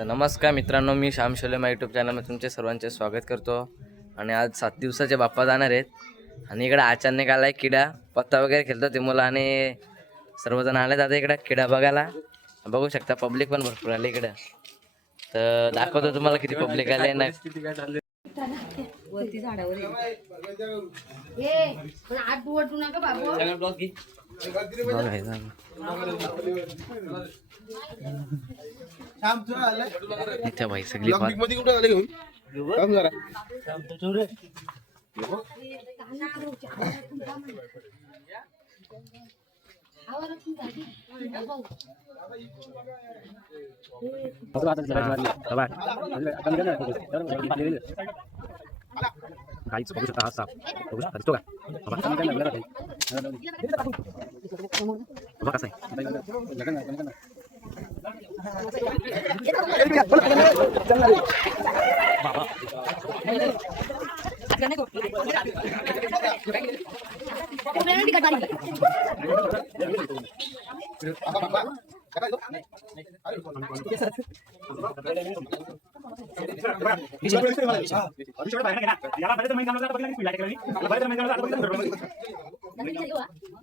तर नमस्कार मित्रांनो मी श्याम शोलेमा यूट्यूब चॅनलमध्ये तुमचे सर्वांचे स्वागत करतो. आणि आज सात दिवसाचे बाप्पा जाणार आहेत. आणि इकडे अचानक आलाय किडा पत्ता वगैरे खेळतो ते मुलं आणि सर्वजण आले आता इकडं किडा बघायला. बघू शकता पब्लिक पण भरपूर आले इकडं. तर दाखवतो तुम्हाला किती पब्लिक आले ना झाडावर इथे भाई सगळी मध्ये कुठे आले घेऊन? काम जरा. काहीच बघू शकता हा साप बघू शकता दिसतो का कसं आहे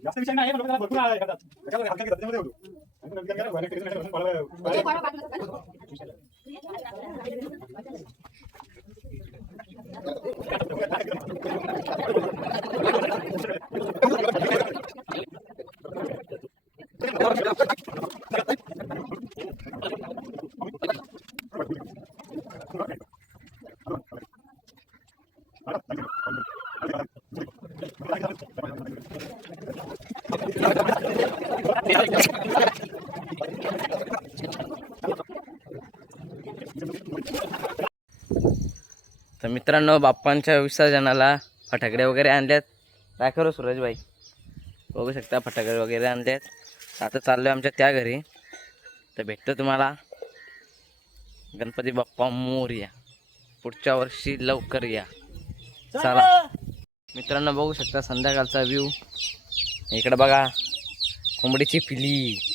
जास्त विषय नाही पण भरपूर आहे मित्रांनो बाप्पांच्या विसर्जनाला फटाकडे वगैरे आणल्यात काय करू सूरजबाई? बघू शकता फटाकडे वगैरे आणल्यात आता चाललो आमच्या त्या घरी. तर भेटतो तुम्हाला. गणपती बाप्पा मोरया पुढच्या वर्षी लवकर या. चला. मित्रांनो बघू शकता संध्याकाळचा व्ह्यू इकडं बघा कोंबडीची पिली.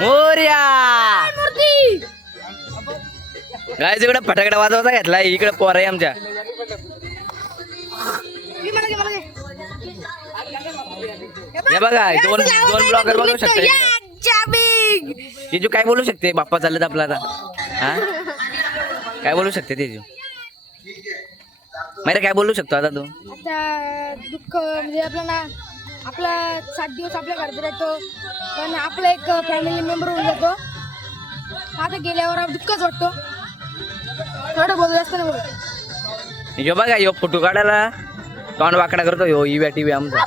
मोरया काय इकडे फटाकडा वाजवता घेतला इकडे पोर आहे आमच्या. हे बघा दोन दोन ब्लॉगर बघू शकता इकडे. तेजू काय बोलू शकते? बाप्पा चालत आपला आता. हा? काय बोलू शकते तेजू माहिती काय बोलू शकतो आता तू? आता दुःख म्हणजे आपलं ना आपला सात दिवस आपल्या घरात राहतो पण आपला एक फॅमिली मेंबर होऊन जातो. आता गेल्यावर दुःखच वाटतो. थोडं बोलू जास्त नाही यो बघा यो फोटो काढायला. तोंड वाकडा करतो यो इव्या टीव्ही आमचा.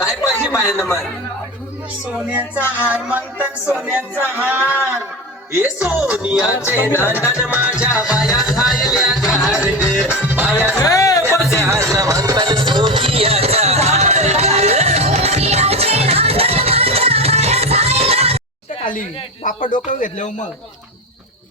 काय पाहिजे पायांना मार? सोन्याचा हार मागतात सोन्याचा हार. हे सोनियाचे नांदन माझ्या पाया खायल्या म्हणतात सोनियाचा हार खाली बाप्पा डोकं घेतलं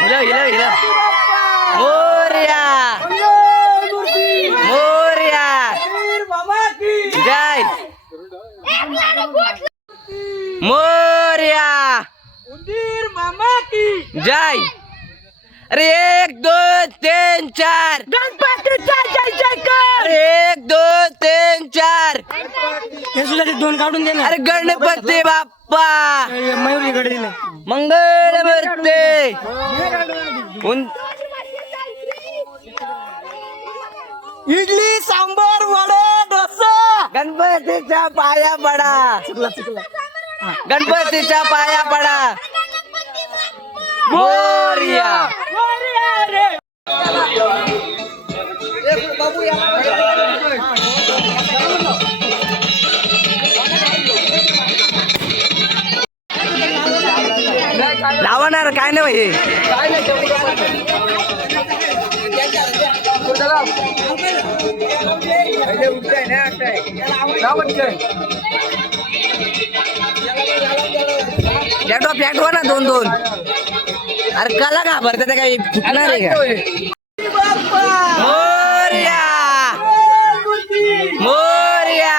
हिला हिला हिला मोर्या मोर्या जय मोर्या जय. अरे एक दोन तीन चार. अरे एक दोन तीन चार. हे सुद्धा ते दोन काढून दे ना. अरे गणपती बाप्पा. मयुरीकडे दिले. मंगळ मूर्ती. इडली सांबार वडे डोसा. गणपतीच्या पाया पडा. गणपतीच्या पाया पडा. मोर्या लावणार काय नाही भाई प्लॅटो प्लॅटो ना दोन दोन. अरे कला का भरते ते काही फुटणार आहे का? मोर्या! मोर्या!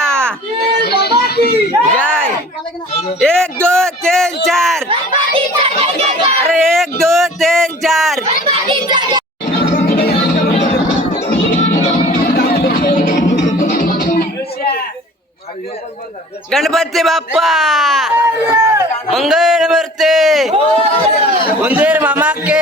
जय. एक दोन तीन चार. अरे एक दोन तीन चार. गणपती बाप्पा! मूर्ती उंदीर मामा के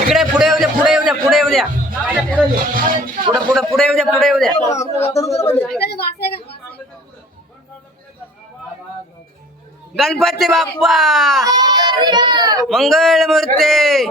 इकडे पुढे येऊ द्या पुढे येऊ द्या पुढे येऊ द्या. पुढे पुढे पुढे येऊ द्या पुढे येऊ द्या. गणपती बाप्पा! मंगळ मूर्ती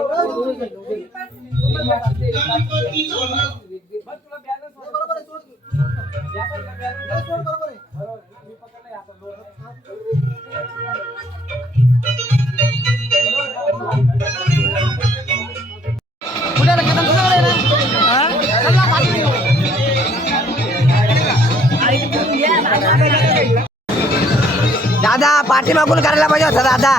दादा पाठीमागून करायला पाहिजे होता दादा.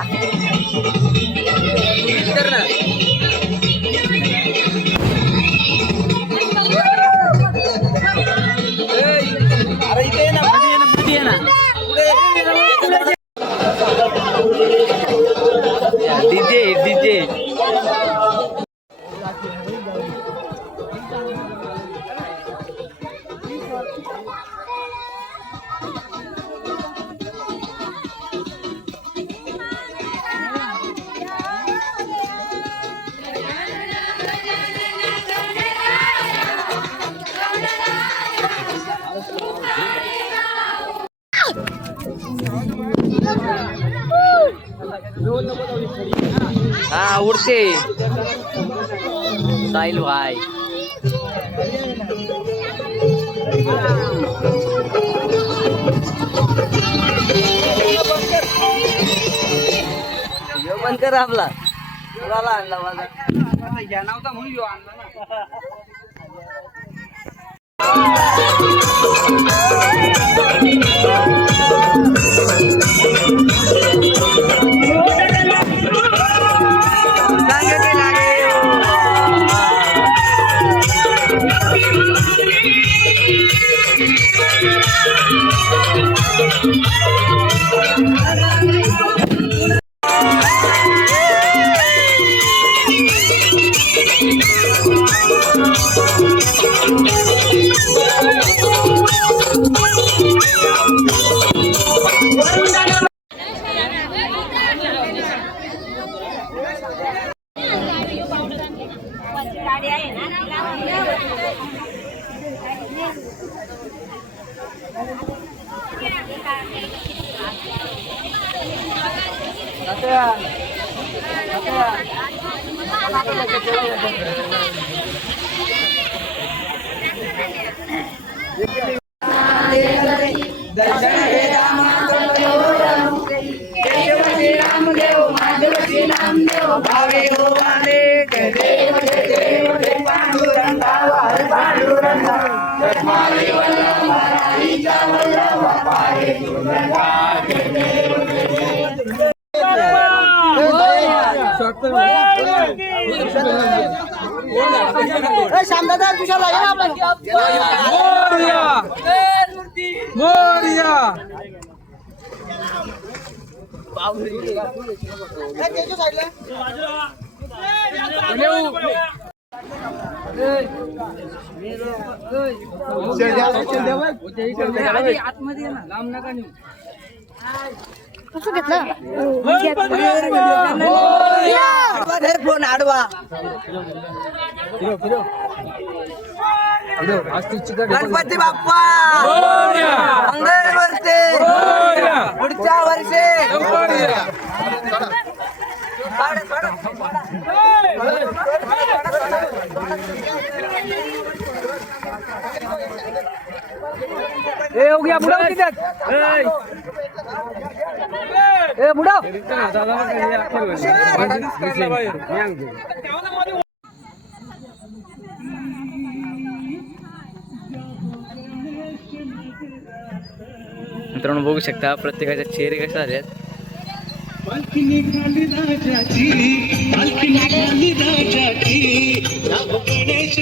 डीजे उडते साहिल भाई. बंद कर आपला. कुणाला आणला माझा? सांगते Hallelujah. शामदादा तुझ्या लागेल आतमध्ये ना लांब नका नेऊ कसं घेतलं? फोन आडवा गणपती बाप्पा! मंगळ वर्षे पुढच्या वर्षी! ए ए मित्रांनो बघू शकता प्रत्येकाच्या चेहरे कसे झाले आहेत. गणेश